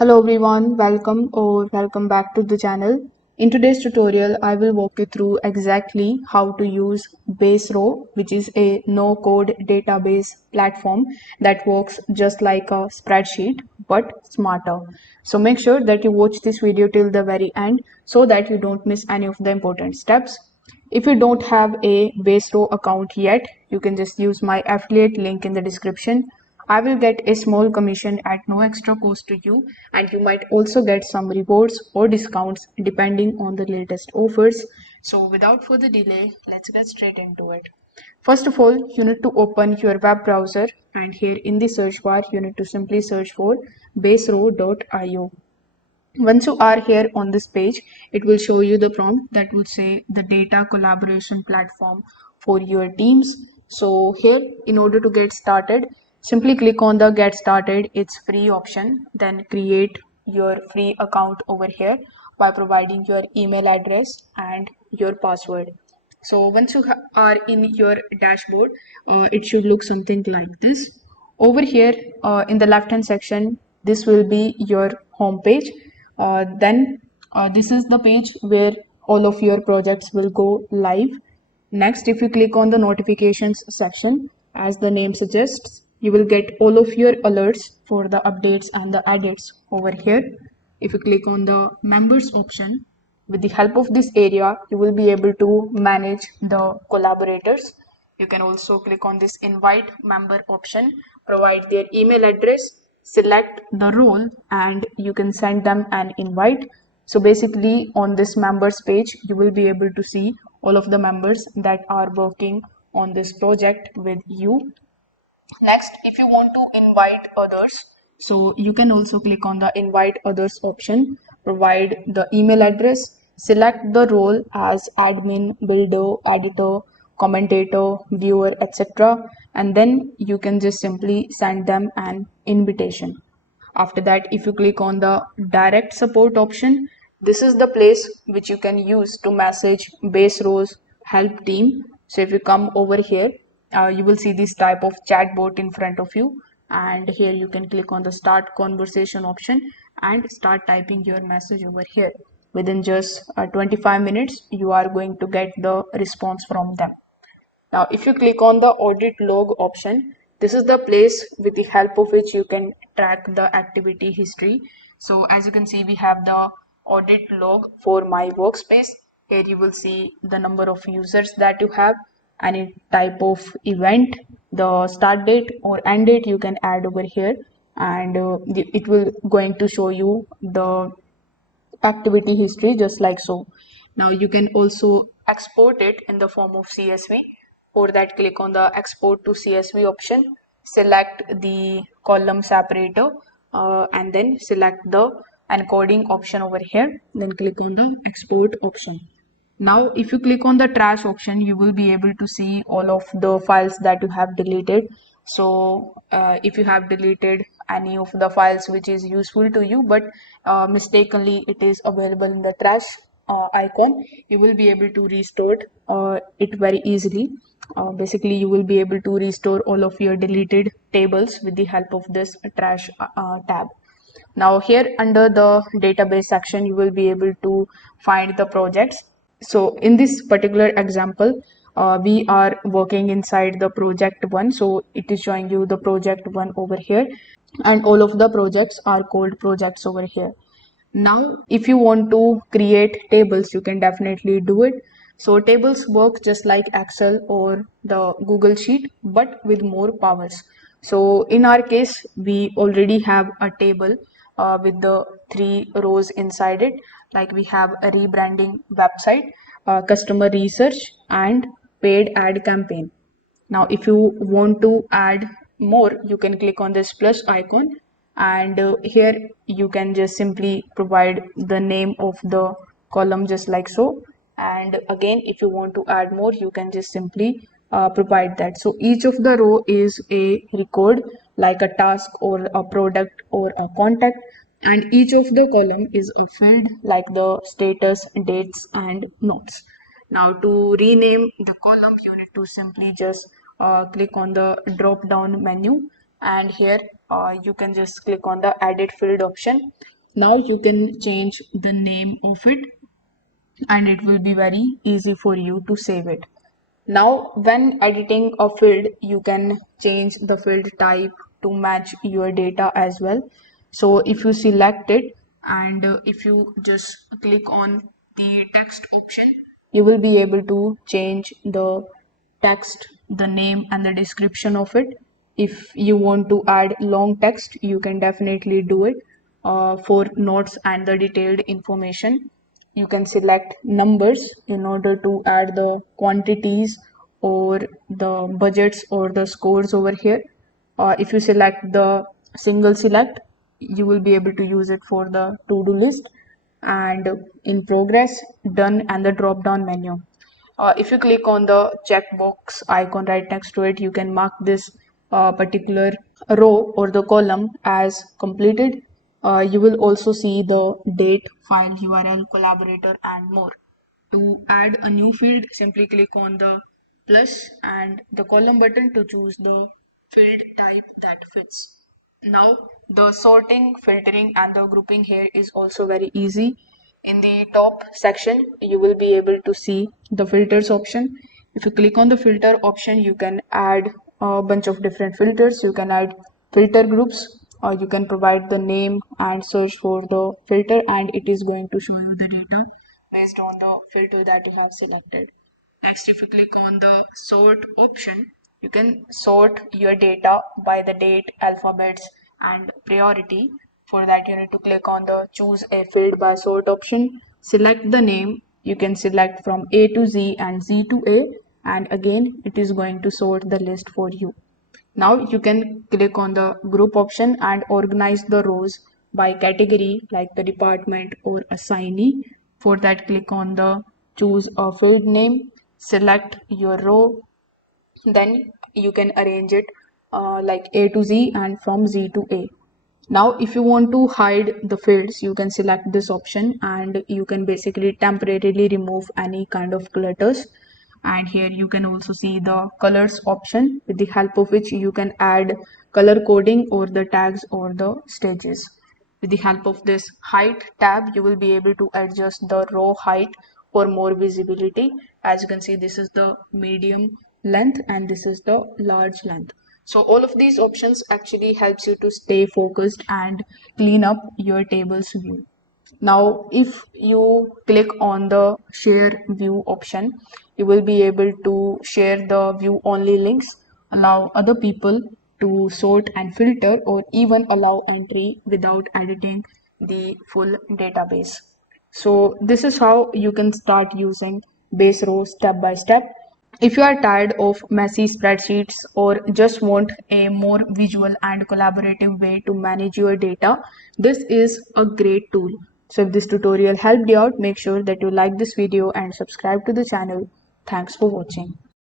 Hello everyone, welcome back to the channel. In today's tutorial, I will walk you through exactly how to use Baserow, which is a no-code database platform that works just like a spreadsheet but smarter. So make sure that you watch this video till the very end so that you don't miss any of the important steps. If you don't have a Baserow account yet, you can just use my affiliate link in the description. I will get a small commission at no extra cost to you, and you might also get some rewards or discounts depending on the latest offers. So without further delay, let's get straight into it. First of all, you need to open your web browser, and here in the search bar you need to simply search for baserow.io. Once you are here on this page, it will show you the prompt that will say the data collaboration platform for your teams. So here, in order to get started, simply click on the get started, it's free option, then create your free account over here by providing your email address and your password. So once you are in your dashboard, it should look something like this. Over here in the left hand section, this will be your home page. Then this is the page where all of your projects will go live. Next, if you click on the notifications section, as the name suggests, you will get all of your alerts for the updates and the edits over here. If you click on the members option, with the help of this area, you will be able to manage the collaborators. You can also click on this invite member option, provide their email address, select the role, and you can send them an invite. So basically on this members page, you will be able to see all of the members that are working on this project with you. Next, if you want to invite others, so you can also click on the invite others option, provide the email address, select the role as admin, builder, editor, commentator, viewer, etc. And then you can just simply send them an invitation. After that, if you click on the direct support option, this is the place which you can use to message Baserow's help team. So if you come over here, you will see this type of chatbot in front of you, and here you can click on the start conversation option and start typing your message over here. Within just 25 minutes, you are going to get the response from them. Now, if you click on the audit log option, this is the place with the help of which you can track the activity history. So as you can see, we have the audit log for my workspace. Here you will see the number of users that you have, any type of event, the start date or end date you can add over here, and it will going to show you the activity history just like so. Now you can also export it in the form of CSV. For that, click on the export to CSV option, select the column separator, and then select the encoding option over here, then click on the export option. Now if you click on the trash option, you will be able to see all of the files that you have deleted. So if you have deleted any of the files which is useful to you, but mistakenly it is available in the trash icon, you will be able to restore it very easily. Basically, you will be able to restore all of your deleted tables with the help of this trash tab. Now here under the database section, you will be able to find the projects. So in this particular example, we are working inside the project one. So it is showing you the project one over here, and all of the projects are called projects over here. Now, if you want to create tables, you can definitely do it. So tables work just like Excel or the Google Sheet, but with more powers. So in our case, we already have a table with the 3 rows inside it. Like we have a rebranding website, customer research, and paid ad campaign. Now, if you want to add more, you can click on this plus icon, and here you can just simply provide the name of the column just like so. And again, if you want to add more, you can just simply provide that. So each of the row is a record, like a task or a product or a contact, and each of the column is a field like the status, dates, and notes. Now to rename the column, you need to simply just click on the drop down menu, and here you can just click on the edit field option. Now you can change the name of it, and it will be very easy for you to save it. Now, when editing a field, you can change the field type to match your data as well. So if you select it, and if you just click on the text option, you will be able to change the text, the name, and the description of it. If you want to add long text, you can definitely do it. For notes and the detailed information, you can select numbers in order to add the quantities or the budgets or the scores over here. If you select the single select, you will be able to use it for the to-do list, and in progress, done, and the drop down menu. If you click on the checkbox icon right next to it, you can mark this particular row or the column as completed. You will also see the date, file, URL, collaborator, and more. To add a new field, simply click on the plus and the column button to choose the field type that fits. Now, the sorting, filtering, and the grouping here is also very easy. In the top section, you will be able to see the filters option. If you click on the filter option, you can add a bunch of different filters. You can add filter groups, or you can provide the name and search for the filter, and it is going to show you the data based on the filter that you have selected. Next, if you click on the sort option, you can sort your data by the date, alphabets, and priority. For that, you need to click on the choose a field by sort option, select the name. You can select from A to Z and Z to A, and again, it is going to sort the list for you. Now you can click on the group option and organize the rows by category like the department or assignee. For that, click on the choose a field name, select your row, then you can arrange it like A to Z and from Z to A. Now, if you want to hide the fields, you can select this option and you can basically temporarily remove any kind of clutters. And here you can also see the colors option, with the help of which you can add color coding or the tags or the stages. With the help of this height tab, you will be able to adjust the row height for more visibility. As you can see, this is the medium length and this is the large length. So all of these options actually helps you to stay focused and clean up your tables view. Now, if you click on the share view option, you will be able to share the view only links, allow other people to sort and filter, or even allow entry without editing the full database. So this is how you can start using Baserow step by step. If you are tired of messy spreadsheets or just want a more visual and collaborative way to manage your data, this is a great tool. So if this tutorial helped you out, make sure that you like this video and subscribe to the channel. Thanks for watching.